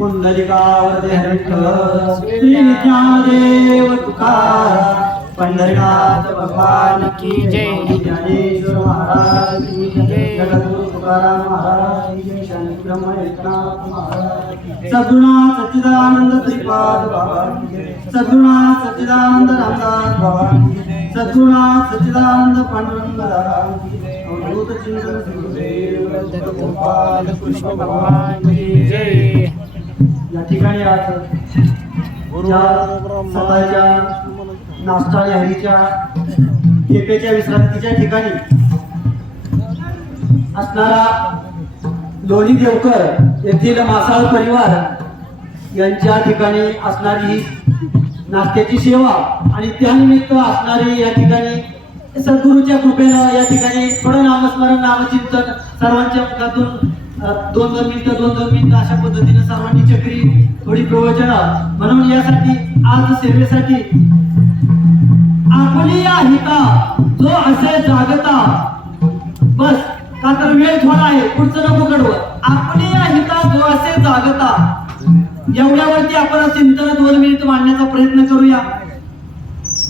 पुंडलिकावरते हरिठ्ठल श्री ज्ञानदेव तुकाराम पंढरीनाथ भगवान की जय. ज्ञानेश्वर महाराज की जय. जगद्गुरु तुकाराम महाराज की जय. शांती ब्रह्म एकनाथ महाराज की जय. सच्चिदानंद श्रीपाद बाबा सद्गुणा सच्चिदानंद रामदास बाबा सद्गुणा सच्चिदानंद पांडुरंग अवधूत चिंतन गुरुदेव दत्त गोपाल कृष्ण भगवान की जय. या ठिकाणी आज सकाळच्या नाश्ता यारीच्या केपेच्या विश्रांतीच्या ठिकाणी असणारा लोणी देवकर येथील मासाळ परिवार यांच्या ठिकाणी असणारी ही नाश्त्याची सेवा आणि त्यानिमित्त असणारी या ठिकाणी सद्गुरूच्या कृपेनं या ठिकाणी थोडं नामस्मरण नामचिंतन सर्वांच्या मुखातून दोन दोन मिनिटं दोन दोन मिनिटं अशा पद्धतीने सर्वांनी चक्री थोडी प्रवचन म्हणून यासाठी आज सेवेसाठी आपली या हिता जो असे जागता. बस का तर वेळ थोडा आहे पुढचं नको कडवं. आपली या हिता जो असे जागता. एवढ्यावरती आपण चिंतन दोन मिनिट मांडण्याचा प्रयत्न करूया.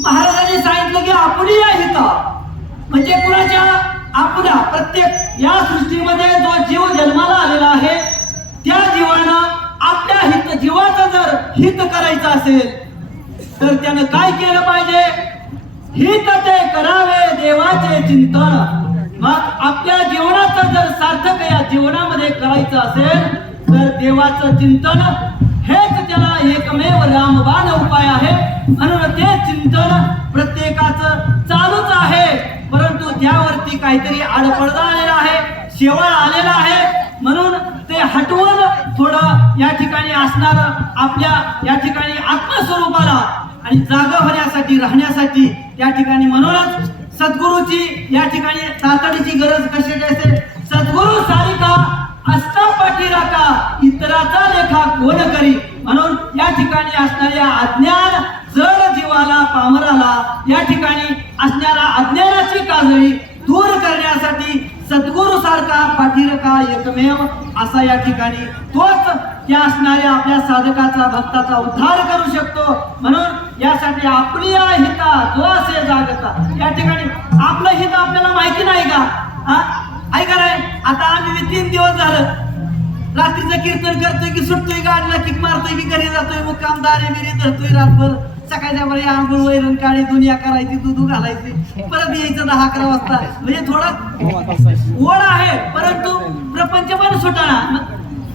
महाराजांनी सांगितलं की आपली या हिता म्हणजे कुणाच्या? आपल्या प्रत्येक या सृष्टीमध्ये जो जीव जन्माला आलेला आहे त्या जीवानं आपल्या हित जीवाचं जर हित करायचं असेल तर त्यानं काय केलं पाहिजे? हित ते करावे देवाचे चिंतन. मग आपल्या जीवनाचं जर सार्थक या जीवनामध्ये करायचं असेल तर देवाचं चिंतन हेच त्याला एकमेव रामबाण उपाय आहे. म्हणून ते चिंतन प्रत्येकाचं चालूच आहे. परंतु त्यावरती काहीतरी आडपडदा आलेला आहे शेवळ आलेला आहे. म्हणून ते हटवून थोडं या ठिकाणी असणार आपल्या या ठिकाणी आत्मस्वरूपाला आणि जागा होण्यासाठी राहण्यासाठी या ठिकाणी. म्हणूनच सद्गुरूची या ठिकाणी तातडीची गरज कशाची असेल सद्गुरू सारिका असता पाठीराका इतराचा लेखा कोण करी? म्हणून या ठिकाणी असणाऱ्या अज्ञान जड जीवाला पामराला या ठिकाणी अज्ञानाची दूर करण्यासाठी सद्गुरू सारखा पाठीरका एकमेव असा या ठिकाणी तोच त्या असणाऱ्या आपल्या साधकाचा भक्ताचा उद्धार करू शकतो. म्हणून यासाठी आपली हिता जो असे जागता. या ठिकाणी आपलं हित आपल्याला माहिती नाही का? ऐका नाही? आता आम्ही तीन दिवस झालं. रात्रीचं कीर्तन करतोय की सुटतोय गाडीला किक मारतोय की घरी जातोय मुक्काम दारे बिरी धरतोय रातभर. सकाळच्या बरे आंघोळ वैरण काळी दुनिया करायची दूध घालायची. परत यायचं दहा अकरा वाजता. म्हणजे थोडं ओढ आहे परंतु प्रपंच पण सुटाणा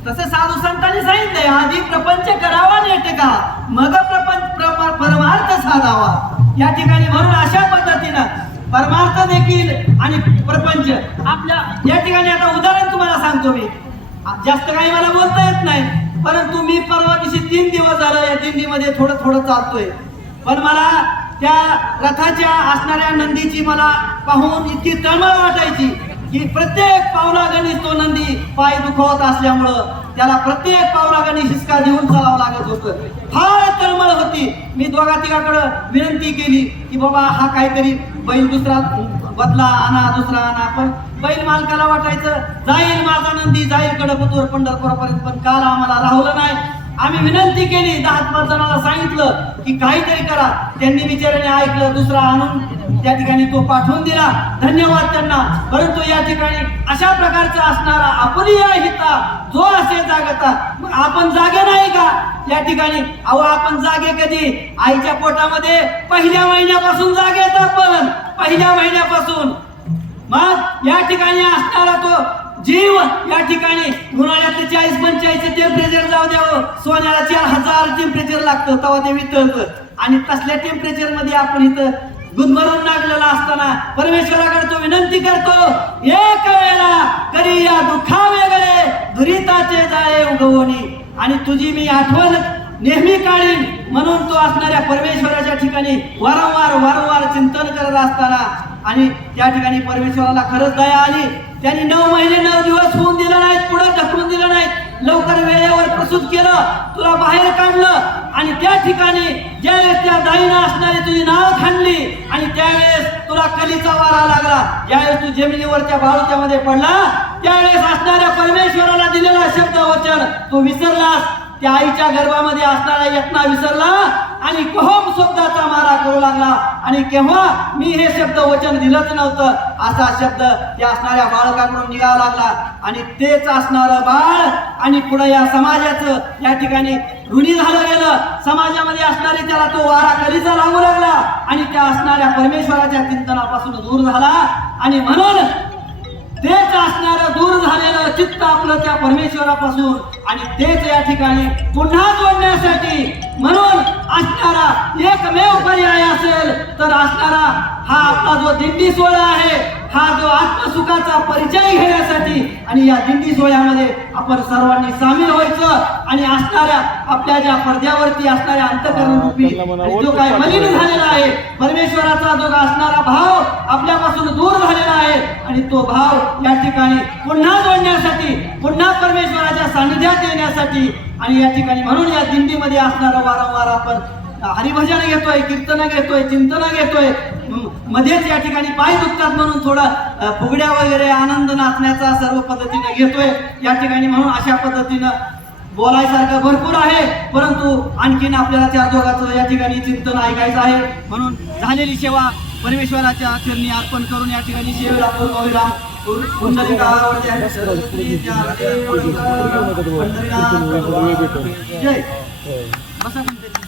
तसं साधू संतांनी सांगितले आधी प्रपंच करावा नेटका मग प्रपंच परमार्थ साधावा. या ठिकाणी म्हणून अशा पद्धतीनं परमार्थ देखील आणि प्रपंच आपल्या या ठिकाणी आता उदाहरण तुम्हाला सांगतो मी. जास्त काही मला बोलता येत नाही परंतु मी दिंडीमध्ये थोडं थोडं चालतोय. पण मला त्या रथाच्या असणाऱ्या नंदीची मला पाहून इतकी तळमळ वाटायची की प्रत्येक पावलागणीस तो नंदी पाय दुखवत असल्यामुळं त्याला प्रत्येक पावलागणी हिसका देऊन चालावं लागत होतं. फार तळमळ होती. मी दोघा तिघाकडं विनंती केली की बाबा हा काहीतरी बैल दुसरा बदला आणा दुसरा आणा. पण बैल मालकाला वाटायचं जाईल माझा नंदी जाईल कडपतूर पंढरपुरापर्यंत पण काल आम्हाला राहुलं नाही. आम्ही विनंती केली दहा पाच सांगितलं की काहीतरी करा. त्यांनी बिचाऱ्याने ऐकलं दुसरा आणून त्या ठिकाणी तो पाठवून दिला. धन्यवाद त्यांना. परंतु या ठिकाणी अशा प्रकारचा असणारा आपली हिता जो असे जागता आपण जागे नाही का? या ठिकाणी अहो आपण जागे कधी? आईच्या पोटामध्ये पहिल्या महिन्यापासून जागेत आपण पहिल्या महिन्यापासून. मग या ठिकाणी असणारा तो जीव या ठिकाणी उन्हाळ्यात चाळीस पंचाळीस टेम्परेचर जाऊ द्यावं. सोन्याला चार हजार टेम्परेचर लागतं तेव्हा ते वितळतं. आणि तसल्या टेम्परेचरमध्ये आपण इथं गुदमरून लागलेला असताना परमेश्वराकडे तो विनंती करतो एक वेळा करी या दुःखा वेगळे दुरिताचे जाळे उगवणी आणि तुझी मी आठवण नेहमी काढीन म्हणून तो असणाऱ्या परमेश्वराच्या ठिकाणी वारंवार वारंवार चिंतन करत असताना आणि त्या ठिकाणी परमेश्वराला खरंच दया आली. त्यांनी नऊ महिने नऊ दिवस होऊन दिलं नाहीत पुढे ढकलून दिलं नाहीत. लवकर वेळेवर प्रसूत केलं तुला बाहेर काढलं आणि त्या ठिकाणी ज्यावेळेस त्या दाईना असणारी तुझी नाव खांडली आणि त्यावेळेस तुला कलीचा वारा लागला. ज्यावेळेस तू जमिनीवरच्या बाळूच्या मध्ये पडला त्यावेळेस असणाऱ्या परमेश्वराला दिलेला शब्द वचन तू विसरलास. त्या आईच्या गर्भामध्ये असणारा यत्ना विसरला आणि कहोम शब्दाचा मारा करू लागला. आणि केव्हा मी हे शब्द वचन दिलंच नव्हतं असा शब्द त्या असणाऱ्या बाळकाकडून निघावा लागला. आणि तेच असणारं बाळ आणि पुढे या समाजाचं या ठिकाणी ऋणी झालं गेलं. समाजामध्ये असणारे त्याला तो वारा कधीचा लागू लागला? आणि त्या असणाऱ्या परमेश्वराच्या चिंतनापासून दूर झाला. आणि म्हणून तेच असणारं दूर झालेलं चित्त आपलं त्या परमेश्वरापासून. आणि तेच या ठिकाणी पुन्हा जोडण्यासाठी म्हणून असणारा एकमेव पर्याय असेल तर असणारा हा आपला जो दिंडी सोहळा आहे हा जो आत्मसुखाचा परिचय घेण्यासाठी. आणि या दिंडी सोहळ्यामध्ये आपण सर्वांनी सामील व्हायचं. आणि असणाऱ्या आपल्या ज्या पडद्यावरती असणाऱ्या अंतकरण रूपी जो काय मलिन झालेला आहे परमेश्वराचा जो असणारा भाव आपल्यापासून दूर आणि तो भाव या ठिकाणी पुन्हा जोडण्यासाठी पुन्हा परमेश्वराच्या सानिध्यात येण्यासाठी आणि या ठिकाणी म्हणून या दिंडीमध्ये असणारं वारंवार आपण हरिभजन घेतोय कीर्तन घेतोय चिंतन घेतोय. मध्येच या ठिकाणी पाय दुखतात म्हणून थोडा फुगड्या वगैरे आनंद नाचण्याचा सर्व पद्धतीने घेतोय. या ठिकाणी म्हणून अशा पद्धतीनं बोलायसारखं भरपूर आहे. परंतु आणखीन आपल्याला त्या दोघांचं या ठिकाणी चिंतन ऐकायचं आहे. म्हणून झालेली सेवा परमेश्वराच्या चरणी अर्पण करून या ठिकाणी सेवेला पूर्ण कुंडली गावावरती आहे. त्या जय. बसा म्हणते.